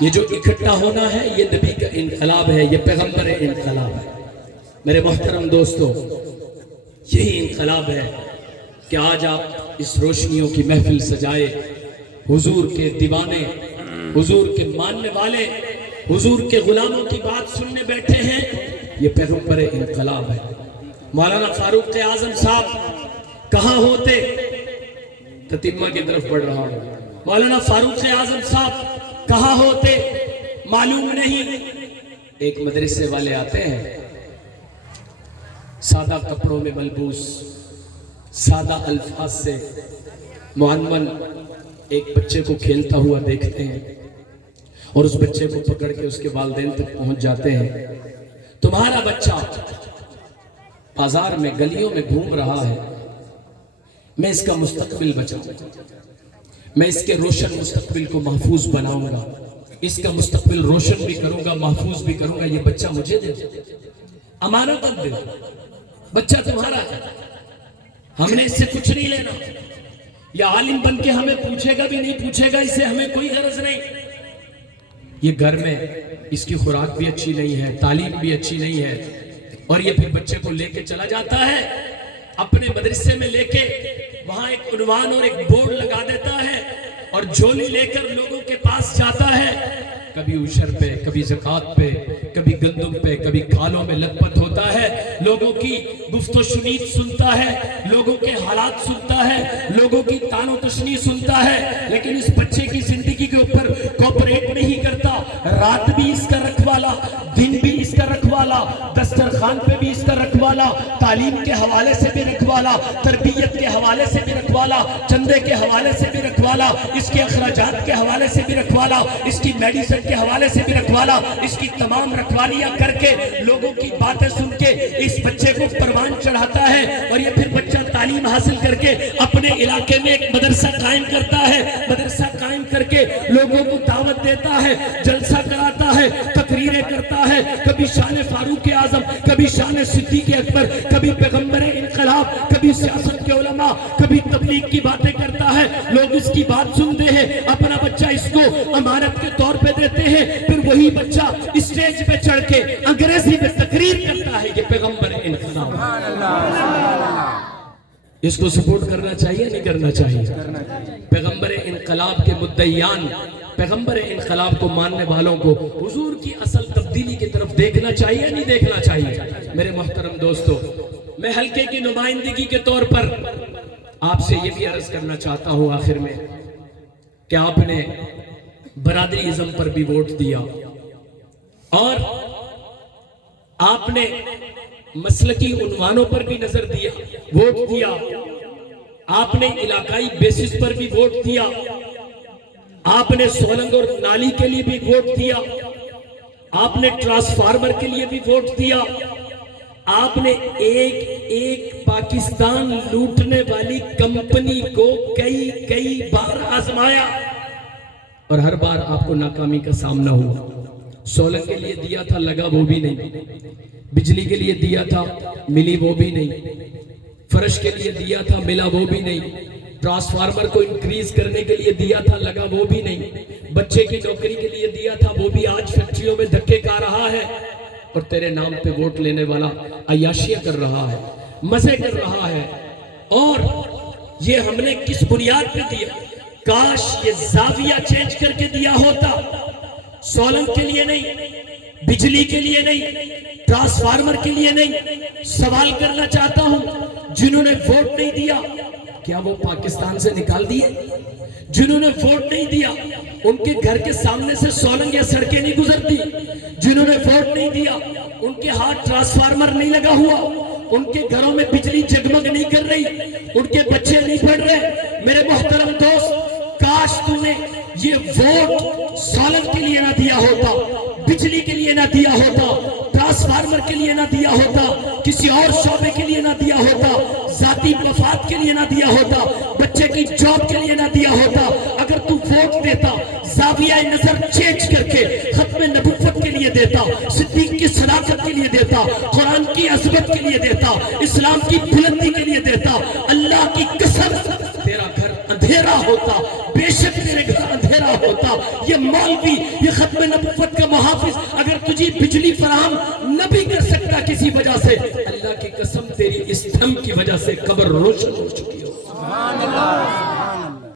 یہ جو اکٹھا ہونا ہے یہ نبی کا انقلاب ہے، یہ پیغمبر انقلاب ہے۔ میرے محترم دوستو، یہی انقلاب ہے کہ آج آپ اس روشنیوں کی محفل سجائے، حضور کے دیوانے، حضور کے ماننے والے، حضور کے غلاموں کی بات سننے بیٹھے ہیں، یہ پیغمبر انقلاب ہے۔ مولانا فاروق اعظم صاحب کہاں ہوتے؟ تتیمہ کی طرف پڑھ رہا ہوں۔ مولانا فاروق اعظم صاحب کہاں ہوتے؟ معلوم نہیں۔ ایک مدرسے والے آتے ہیں، سادہ کپڑوں میں ملبوس، سادہ الفاظ سے معنون ایک بچے کو کھیلتا ہوا دیکھتے ہیں اور اس بچے کو پکڑ کے اس کے والدین تک پہنچ جاتے ہیں۔ تمہارا بچہ بازار میں گلیوں میں گھوم رہا ہے، میں اس کا مستقبل بچاؤں گا، میں اس کے روشن مستقبل کو محفوظ بناؤں گا، اس کا مستقبل روشن بھی کروں گا، محفوظ بھی کروں گا، یہ بچہ مجھے دے دو، امانت دے دو، بچہ تمہارا ہے، ہم نے اس سے کچھ نہیں لینا۔ یا عالم بن کے ہمیں پوچھے گا بھی نہیں پوچھے گا، اسے ہمیں کوئی غرض نہیں۔ یہ گھر میں اس کی خوراک بھی اچھی نہیں ہے، تعلیم بھی اچھی نہیں ہے، اور یہ پھر بچے کو لے کے چلا جاتا ہے اپنے مدرسے میں، لے کے وہاں ایک عنوان اور ایک بورڈ لگا دیتا ہے اور جھولی لے کر لوگوں کے پاس جاتا ہے، کبھی عشر پہ، کبھی زکوٰۃ پہ، کبھی گندم پہ، کبھی کھالوں میں لت پت ہوتا ہے، لوگوں کی گفت و شنید سنتا ہے، لوگوں کے حالات سنتا ہے، لوگوں کی تان و تشنیع سنتا ہے، لیکن اس بچے کی زندگی کے اوپر کوپریٹ نہیں کرتا۔ رات بھی اس کا رکھوالا، دن بھی اس کا رکھوالا، دسترخوان پہ بھی اس کا رکھوالا، تعلیم کے حوالے سے بھی رکھوالا، تربیت کے حوالے سے بھی رکھوالا، چندے کے حوالے سے بھی رکھوالا، اس کے اخراجات کے حوالے سے بھی رکھوالا، اس کی میڈیسن کے حوالے سے بھی رکھوالا، اس کی تمام رکھوالیاں کر کے لوگوں کی باتیں سن کے اس بچے کو پروان چڑھاتا ہے، اور یہ پھر بچہ تعلیم حاصل کر کے اپنے علاقے میں ایک مدرسہ قائم کرتا ہے، مدرسہ قائم کر کے لوگوں کو دعوت دیتا ہے، جلسہ کراتا ہے، تقریریں کرتا ہے، کبھی شان فاروق اعظم، کبھی شان صدیق اکبر، کبھی پیغمبر انقلاب، کبھی سیاست کے علماء، کبھی تبلیغ کی باتیں کرتا ہے، لوگ اس کی بات سنتے ہیں، اپنا بچہ اس کو امانت کے طور پہ دیتے ہیں، پھر وہی بچہ اسٹیج پہ چڑھ کے انگریزی میں تقریر کرتا ہے، یہ پیغمبر انقلاب۔ اس کو سپورٹ کرنا چاہیے نہیں کرنا چاہیے؟ پیغمبر انقلاب کے مدعیان، پیغمبر انقلاب کو ماننے والوں کو حضور کی اصل تبدیلی کی طرف دیکھنا چاہیے نہیں دیکھنا چاہیے؟ میرے محترم دوستو، میں حلقے کی نمائندگی کے طور پر آپ سے یہ بھی عرض کرنا چاہتا ہوں آخر میں کہ آپ نے برادری ازم پر بھی ووٹ دیا، اور آپ نے مسلکی عنوانوں پر بھی نظر دیا، ووٹ دیا، آپ نے علاقائی بیسس پر بھی ووٹ دیا، آپ نے سولنگ اور نالی کے لیے بھی ووٹ دیا، آپ نے ٹرانسفارمر کے لیے بھی ووٹ دیا، آپ نے ایک پاکستان لوٹنے والی کمپنی کو کئی بار آزمایا، اور ہر بار آپ کو ناکامی کا سامنا ہوا۔ سولنگ کے لیے دیا تھا، لگا وہ بھی نہیں، بجلی کے لیے دیا تھا، ملی وہ بھی نہیں، فرش کے لیے دیا تھا، ملا وہ بھی نہیں، ٹرانسفارمر کو انکریز کرنے کے لیے دیا تھا، لگا وہ بھی نہیں، بچے کی نوکری کے لیے دیا تھا، وہ بھی آج فیکٹریوں میں دھکے کھا رہا ہے، اور تیرے نام پہ ووٹ لینے والا عیاشیاں کر رہا ہے، مزے کر رہا ہے۔ اور یہ ہم نے کس بنیاد پہ دیا؟ کاش یہ زاویہ چینج کر کے دیا ہوتا، سولنگ کے لیے نہیں، بجلی کے لیے نہیں، ٹرانسفارمر کے لیے نہیں۔ سوال کرنا چاہتا ہوں، جنہوں نے ووٹ نہیں دیا کیا وہ پاکستان سے نکال دیے؟ جنہوں نے ووٹ نہیں دیا ان کے گھر کے سامنے سے سولنگ یا سڑکیں نہیں گزرتی؟ جنہوں نے ووٹ نہیں دیا ان کے ہاتھ ٹرانسفارمر نہیں لگا ہوا، ان کے گھروں میں بجلی جگمگ نہیں کر رہی، ان کے بچے نہیں پڑھ رہے؟ میرے محترم دوست، کاش تم نے یہ ووٹ سولنگ کے لیے نہ دیا ہوتا، بجلی کے لیے نہ دیا ہوتا، ٹرانسفارمر کے لیے نہ دیا ہوتا، کسی اور شعبے کے لیے نہ دیا ہوتا، ذاتی مفاد کے لیے نہ دیا ہوتا، بچے کی جاب کے لیے نہ دیا ہوتا۔ اگر تو ووٹ دیتا، زاویہ نظر چینج کر کے ختم نبوت کے لیے دیتا، صدیق کی صداقت کے لیے دیتا، قرآن کی عظمت کے لیے دیتا، اسلام کی بلندی کے لیے دیتا، اللہ کی قسم تیرا گھر اندھیرا ہوتا، بے شک تیرے گھر اندھیرا ہوتا، یہ مولوی، یہ ختم نبوت کا محافظ اگر تجھے بجلی فراہم نہ بھی کر سکتا کسی وجہ سے، اللہ کی قسم تیری اس دم کی وجہ سے قبر روشن ہو چکی ہو۔ سبحان اللہ۔